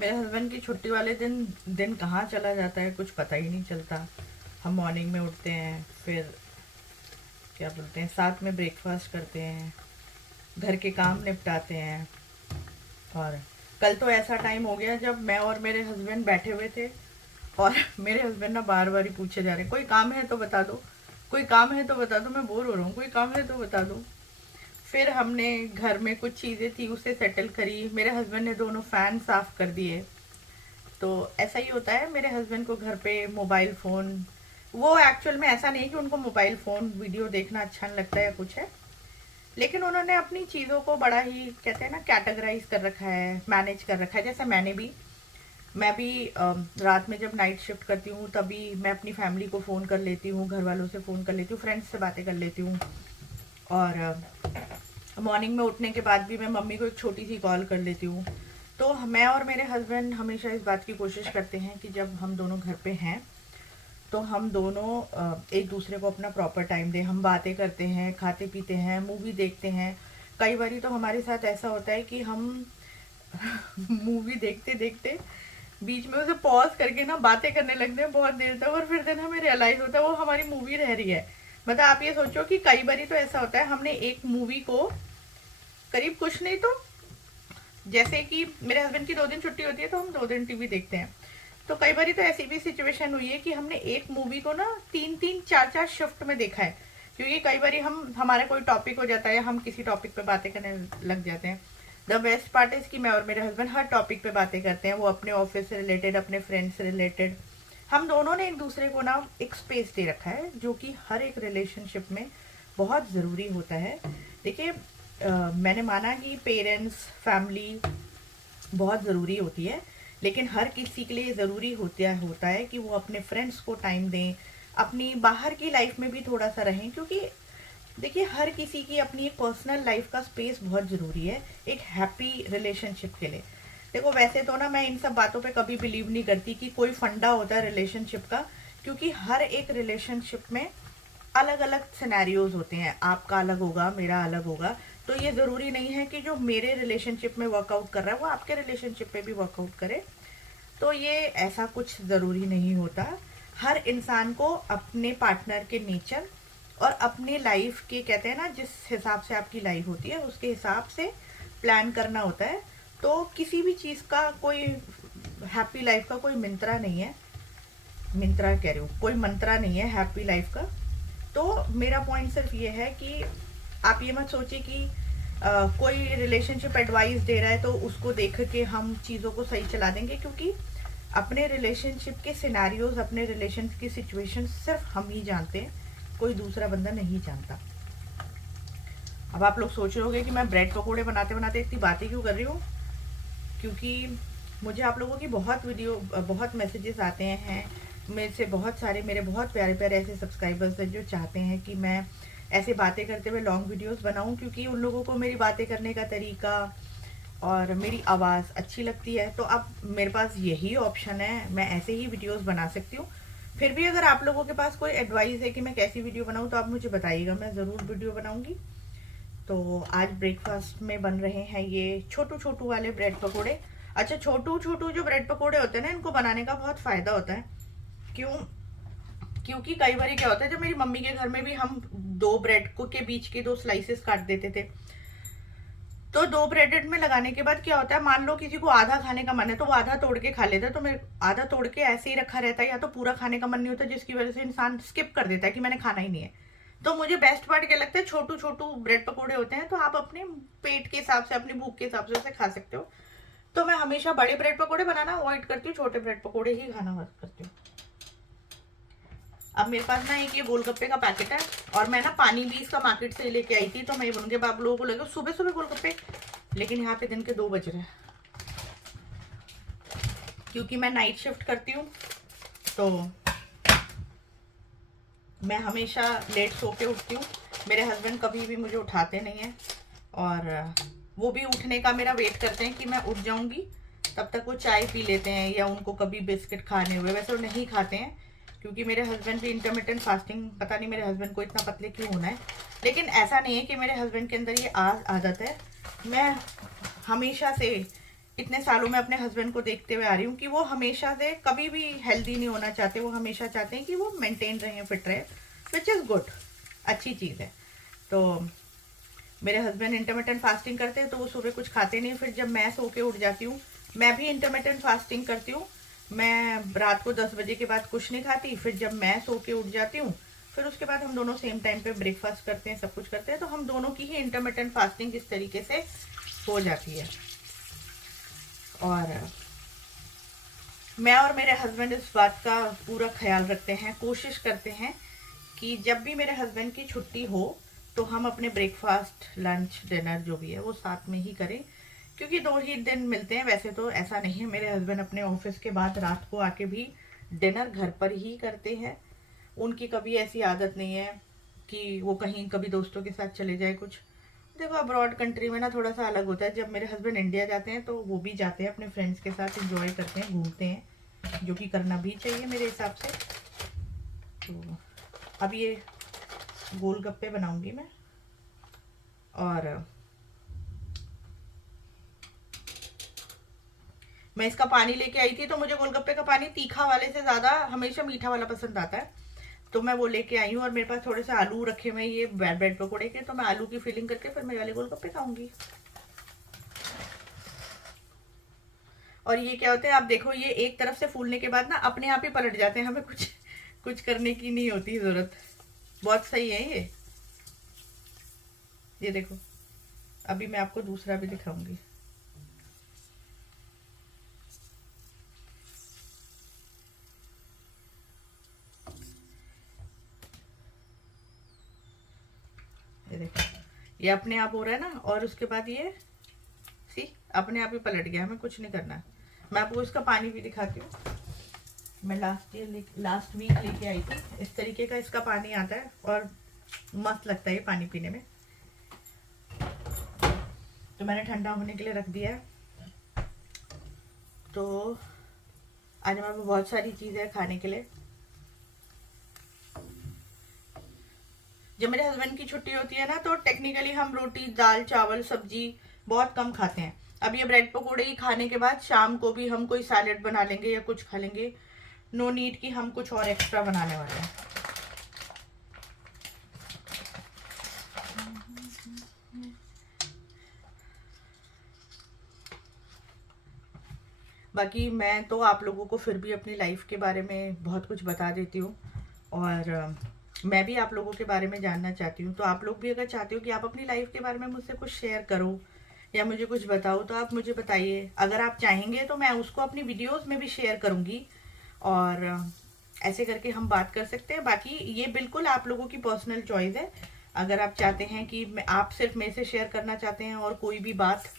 मेरे हस्बैंड की छुट्टी वाले दिन दिन कहाँ चला जाता है कुछ पता ही नहीं चलता। हम मॉर्निंग में उठते हैं, फिर क्या बोलते हैं, साथ में ब्रेकफास्ट करते हैं, घर के काम निपटाते हैं। और कल तो ऐसा टाइम हो गया जब मैं और मेरे हस्बैंड बैठे हुए थे, और मेरे हस्बैंड ना बार बार ही पूछे जा रहे हैं, कोई काम है तो बता दो, कोई काम है तो बता दो, मैं बोर हो रहा हूँ, कोई काम है तो बता दो। फिर हमने घर में कुछ चीज़ें थी उसे सेटल करी, मेरे हस्बैंड ने दोनों फ़ैन साफ़ कर दिए। तो ऐसा ही होता है, मेरे हस्बैंड को घर पे मोबाइल फ़ोन, वो एक्चुअल में ऐसा नहीं कि उनको मोबाइल फ़ोन वीडियो देखना अच्छा नहीं लगता है या कुछ है, लेकिन उन्होंने अपनी चीज़ों को बड़ा ही कहते हैं ना कैटेगराइज कर रखा है, मैनेज कर रखा है। जैसे मैं भी रात में जब नाइट शिफ्ट करती हूँ तभी मैं अपनी फैमिली को फ़ोन कर लेती हूँ, घर वालों से फ़ोन कर लेती हूँ, फ्रेंड्स से बातें कर लेती हूँ। और मॉर्निंग में उठने के बाद भी मैं मम्मी को एक छोटी सी कॉल कर लेती हूँ। तो मैं और मेरे हस्बैंड हमेशा इस बात की कोशिश करते हैं कि जब हम दोनों घर पे हैं तो हम दोनों एक दूसरे को अपना प्रॉपर टाइम दें। हम बातें करते हैं, खाते पीते हैं, मूवी देखते हैं। कई बारी तो हमारे साथ ऐसा होता है कि हम मूवी देखते देखते बीच में उसे पॉज करके ना बातें करने लगते हैं बहुत देर तक, और फिर दिन हमें रियलाइज होता है वो हमारी मूवी रह रही है। मतलब आप ये सोचो कि कई बारी तो ऐसा होता है हमने एक मूवी को करीब कुछ नहीं तो, जैसे कि मेरे हस्बैंड की 2 दिन छुट्टी होती है तो हम 2 दिन टीवी देखते हैं। तो कई बारी तो ऐसी भी सिचुएशन हुई है कि हमने एक मूवी को ना 3-3 4-4 शिफ्ट में देखा है, क्योंकि कई बारी हम हमारा कोई टॉपिक हो जाता है, हम किसी टॉपिक पे बातें करने लग जाते हैं। द बेस्ट पार्ट इज कि मैं और मेरे हस्बैंड हर टॉपिक पे बातें करते हैं, वो अपने ऑफिस से रिलेटेड, अपने फ्रेंड्स से रिलेटेड। हम दोनों ने एक दूसरे को ना एक स्पेस दे रखा है जो कि हर एक रिलेशनशिप में बहुत ज़रूरी होता है। देखिए, मैंने माना कि पेरेंट्स, फैमिली बहुत ज़रूरी होती है, लेकिन हर किसी के लिए ज़रूरी होता है कि वो अपने फ्रेंड्स को टाइम दें, अपनी बाहर की लाइफ में भी थोड़ा सा रहें, क्योंकि देखिए हर किसी की अपनी एक पर्सनल लाइफ का स्पेस बहुत ज़रूरी है एक हैप्पी रिलेशनशिप के लिए। देखो, वैसे तो ना मैं इन सब बातों पे कभी बिलीव नहीं करती कि कोई फंडा होता है रिलेशनशिप का, क्योंकि हर एक रिलेशनशिप में अलग अलग सिनेरियोज होते हैं, आपका अलग होगा, मेरा अलग होगा। तो ये ज़रूरी नहीं है कि जो मेरे रिलेशनशिप में वर्कआउट कर रहा है वो आपके रिलेशनशिप में भी वर्कआउट करे। तो ये ऐसा कुछ ज़रूरी नहीं होता। हर इंसान को अपने पार्टनर के नेचर और अपने लाइफ के, कहते हैं ना, जिस हिसाब से आपकी लाइफ होती है उसके हिसाब से प्लान करना होता है। तो किसी भी चीज़ का कोई हैप्पी लाइफ का कोई मंत्रा नहीं है, मिंत्रा कह रही हूँ, कोई मंत्रा नहीं है हैप्पी लाइफ का। तो मेरा पॉइंट सिर्फ ये है कि आप ये मत सोचिए कि कोई रिलेशनशिप एडवाइस दे रहा है तो उसको देख के हम चीज़ों को सही चला देंगे, क्योंकि अपने रिलेशनशिप के सिनेरियोज, अपने रिलेशन की सिचुएशन सिर्फ हम ही जानते हैं, कोई दूसरा बंदा नहीं जानता। अब आप लोग सोच रहे होंगे कि मैं ब्रेड पकौड़े बनाते बनाते इतनी बातें क्यों कर रही हूँ, क्योंकि मुझे आप लोगों की बहुत मैसेजेस आते हैं। मेरे से बहुत सारे, मेरे बहुत प्यारे प्यारे ऐसे सब्सक्राइबर्स हैं जो चाहते हैं कि मैं ऐसे बातें करते हुए लॉन्ग वीडियोस बनाऊं, क्योंकि उन लोगों को मेरी बातें करने का तरीका और मेरी आवाज़ अच्छी लगती है। तो अब मेरे पास यही ऑप्शन है, मैं ऐसे ही वीडियोस बना सकती हूँ। फिर भी अगर आप लोगों के पास कोई एडवाइस है कि मैं कैसी वीडियो बनाऊँ तो आप मुझे बताइएगा, मैं ज़रूर वीडियो बनाऊँगी। तो आज ब्रेकफास्ट में बन रहे हैं ये छोटू छोटू वाले ब्रेड पकोड़े। अच्छा, छोटू छोटू जो ब्रेड पकोड़े होते हैं ना, इनको बनाने का बहुत फ़ायदा होता है। क्यों? क्योंकि कई बार क्या होता है, जब मेरी मम्मी के घर में भी हम 2 ब्रेड को के बीच के 2 स्लाइसेस काट देते थे, तो 2 ब्रेड में लगाने के बाद क्या होता है, मान लो किसी को आधा खाने का मन है तो वो आधा तोड़ के खा लेता है, तो मैं आधा तोड़ के ऐसे ही रखा रहता है, या तो पूरा खाने का मन नहीं होता जिसकी वजह से इंसान स्किप कर देता है कि मैंने खाना ही नहीं है। तो मुझे बेस्ट पार्ट क्या लगता है, छोटू छोटू ब्रेड पकोड़े होते हैं तो आप अपने पेट के हिसाब से, अपनी भूख के हिसाब से उसे खा सकते हो। तो मैं हमेशा बड़े ब्रेड पकोड़े बनाना अवॉइड करती हूँ, छोटे ब्रेड पकोड़े ही खाना पसंद करती हूँ। अब मेरे पास ना एक ये गोलगप्पे का पैकेट है, और मैं ना पानी भी इसका मार्केट से लेके आई थी, तो मैं ये बोलूँगी आप लोगों को लगे सुबह सुबह गोलगप्पे, लेकिन यहाँ पे दिन के 2 बज रहे हैं, क्योंकि मैं नाइट शिफ्ट करती हूँ तो मैं हमेशा लेट सो के उठती हूँ। मेरे हस्बैंड कभी भी मुझे उठाते नहीं हैं, और वो भी उठने का मेरा वेट करते हैं कि मैं उठ जाऊँगी, तब तक वो चाय पी लेते हैं, या उनको कभी बिस्किट खाने हुए, वैसे वो नहीं खाते हैं, क्योंकि मेरे हस्बैंड भी इंटरमिटेंट फास्टिंग, पता नहीं मेरे हस्बैंड को इतना पतले क्यों होना है, लेकिन ऐसा नहीं है कि मेरे हस्बैंड के अंदर ये आदत है। मैं हमेशा से इतने सालों में अपने हस्बैंड को देखते हुए आ रही हूँ कि वो हमेशा से कभी भी हेल्दी नहीं होना चाहते, वो हमेशा चाहते हैं कि वो मेंटेन रहे, फिट रहे, विच इज़ गुड, अच्छी चीज़ है। तो मेरे हस्बैंड इंटरमिटेंट फास्टिंग करते हैं तो वो सुबह कुछ खाते नहीं, फिर जब मैं सो के उठ जाती हूँ, मैं भी इंटरमिटेंट फास्टिंग करती हूँ, मैं रात को 10 बजे के बाद कुछ नहीं खाती, फिर जब मैं सो के उठ जाती हूँ फिर उसके बाद हम दोनों सेम टाइम पे ब्रेकफास्ट करते हैं, सब कुछ करते हैं, तो हम दोनों की ही इंटरमिटेंट फास्टिंग इस तरीके से हो जाती है। और मैं और मेरे हस्बैंड इस बात का पूरा ख्याल रखते हैं, कोशिश करते हैं कि जब भी मेरे हस्बैंड की छुट्टी हो तो हम अपने ब्रेकफास्ट, लंच, डिनर जो भी है वो साथ में ही करें, क्योंकि 2 ही दिन मिलते हैं। वैसे तो ऐसा नहीं है, मेरे हस्बैंड अपने ऑफिस के बाद रात को आके भी डिनर घर पर ही करते हैं। उनकी कभी ऐसी आदत नहीं है कि वो कहीं कभी दोस्तों के साथ चले जाए कुछ। देखो अब्रॉड कंट्री में ना थोड़ा सा अलग होता है, जब मेरे हस्बैंड इंडिया जाते हैं तो वो भी जाते हैं अपने फ्रेंड्स के साथ, इंजॉय करते हैं, घूमते हैं, जो कि करना भी चाहिए मेरे हिसाब से। तो अब ये गोलगप्पे बनाऊंगी मैं, और मैं इसका पानी लेके आई थी, तो मुझे गोलगप्पे का पानी तीखा वाले से ज़्यादा हमेशा मीठा वाला पसंद आता है, तो मैं वो लेके आई हूँ। और मेरे पास थोड़े से आलू रखे हुए हैं ये ब्रेड पकौड़े के, तो मैं आलू की फिलिंग करके फिर मैं वाले गोलगप्पे खाऊंगी। और ये क्या होता है, आप देखो ये एक तरफ से फूलने के बाद ना अपने आप ही पलट जाते हैं, हमें कुछ कुछ करने की नहीं होती जरूरत। बहुत सही है ये देखो। अभी मैं आपको दूसरा भी दिखाऊंगी। ये देखो, ये अपने आप हो रहा है ना, और उसके बाद ये सी अपने आप ही पलट गया, हमें कुछ नहीं करना है। मैं आपको इसका पानी भी दिखाती हूँ। मैं लास्ट वीक लेके आई थी, इस तरीके का इसका पानी आता है और मस्त लगता है ये पानी पीने में। तो मैंने ठंडा होने के लिए रख दिया है। तो आज हमारे पास बहुत सारी चीज़ें हैं खाने के लिए। जब मेरे हस्बैंड की छुट्टी होती है ना तो टेक्निकली हम रोटी, दाल, चावल, सब्जी बहुत कम खाते हैं। अब ये ब्रेड पकौड़े ही खाने के बाद शाम को भी हम कोई सैलेड बना लेंगे या कुछ खा लेंगे। नो नीड कि हम कुछ और एक्स्ट्रा बनाने वाले हैं। बाकी मैं तो आप लोगों को फिर भी अपनी लाइफ के बारे में बहुत कुछ बता देती हूँ, और मैं भी आप लोगों के बारे में जानना चाहती हूँ। तो आप लोग भी अगर चाहते हो कि आप अपनी लाइफ के बारे में मुझसे कुछ शेयर करो या मुझे कुछ बताओ तो आप मुझे बताइए। अगर आप चाहेंगे तो मैं उसको अपनी वीडियोस में भी शेयर करूँगी, और ऐसे करके हम बात कर सकते हैं। बाकी ये बिल्कुल आप लोगों की पर्सनल चॉइस है। अगर आप चाहते हैं कि आप सिर्फ मेरे से शेयर करना चाहते हैं और कोई भी बात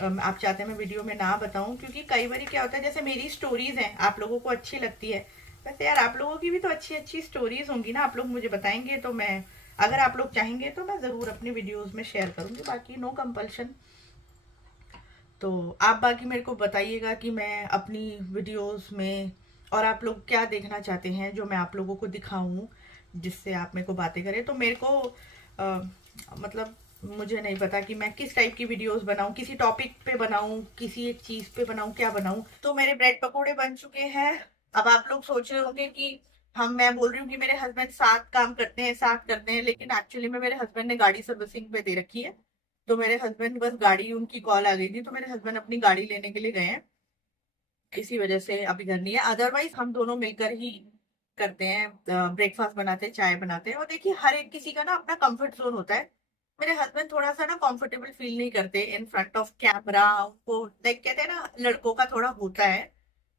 आप चाहते हैं मैं वीडियो में ना बताऊं, क्योंकि कई बार क्या होता है, जैसे मेरी स्टोरीज हैं आप लोगों को अच्छी लगती है, वैसे यार आप लोगों की भी तो अच्छी अच्छी स्टोरीज होंगी ना, आप लोग मुझे बताएंगे तो मैं, अगर आप लोग चाहेंगे तो मैं ज़रूर अपनी वीडियोस में शेयर करूंगी। बाकी नो कंपल्शन। तो आप बाकी मेरे को बताइएगा कि मैं अपनी वीडियोस में, और आप लोग क्या देखना चाहते हैं जो मैं आप लोगों को दिखाऊं जिससे आप मेरे को बातें करें। तो मेरे को मतलब मुझे नहीं पता कि मैं किस टाइप की वीडियोस बनाऊं, किसी टॉपिक पे बनाऊं, किसी एक चीज पे बनाऊं, क्या बनाऊं। तो मेरे ब्रेड पकोड़े बन चुके हैं। अब आप लोग सोच रहे होंगे कि मैं बोल रही हूँ कि मेरे हस्बैंड साथ काम करते हैं, साथ करते हैं, लेकिन एक्चुअली में मेरे हस्बैंड ने गाड़ी सर्विसिंग पे दे रखी है। तो मेरे हस्बैंड, बस गाड़ी, उनकी कॉल आ गई थी तो मेरे हस्बैंड अपनी गाड़ी लेने के लिए गए हैं, इसी वजह से अभी घर नहीं है। अदरवाइज हम दोनों मिलकर ही करते हैं, ब्रेकफास्ट बनाते हैं, चाय बनाते हैं। और देखिए हर एक किसी का ना अपना कंफर्ट जोन होता है। मेरे हस्बैंड थोड़ा सा ना कंफर्टेबल फील नहीं करते इन फ्रंट ऑफ कैमरा। उनको देख, कहते हैं ना लड़कों का थोड़ा होता है,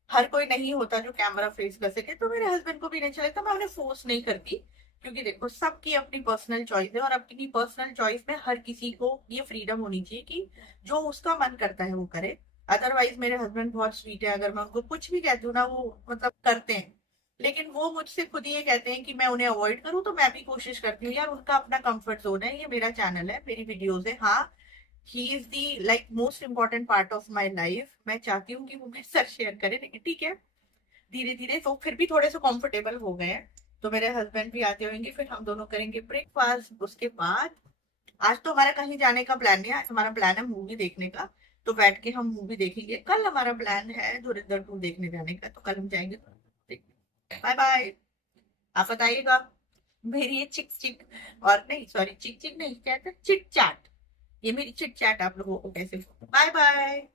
हर कोई नहीं होता जो कैमरा फेस कर सके। तो मेरे हस्बैंड को भी नहीं अच्छा लगता, मैं उन्हें फोर्स नहीं करती, क्योंकि देखो सबकी अपनी पर्सनल चॉइस है, और अपनी पर्सनल चॉइस में हर किसी को ये फ्रीडम होनी चाहिए कि जो उसका मन करता है वो करे। अदरवाइज मेरे हस्बैंड बहुत स्वीट है, अगर मैं उनको कुछ भी कहती हूँ ना वो मतलब करते हैं, लेकिन वो मुझसे खुद ये कहते हैं कि मैं उन्हें अवॉइड करूँ। तो मैं भी कोशिश करती हूँ यार, उनका अपना कंफर्ट जोन है, ये मेरा चैनल है, मेरी वीडियोस है। हाँ, he is the like most important part of my life. मैं चाहती हूँ कि वो मेरे साथ शेयर करे, लेकिन ठीक है, धीरे धीरे तो फिर भी थोड़े से कंफर्टेबल हो गए हैं। तो मेरे हस्बैंड भी आते होंगे, फिर हम दोनों करेंगे ब्रेकफास्ट। उसके बाद आज तो हमारा कहीं जाने का प्लान नहीं है, आज हमारा प्लान है मूवी देखने का। तो बैठ के हम मूवी देखेंगे। कल हमारा प्लान है धुरंधर 2 देखने जाने का, तो कल हम जाएंगे। Bye bye. आप बताइएगा मेरी ये चिक चिक, और नहीं सॉरी चिक चिक नहीं, क्या था, चिट चैट, ये मेरी चिट चैट आप लोगों को कैसे। Bye bye.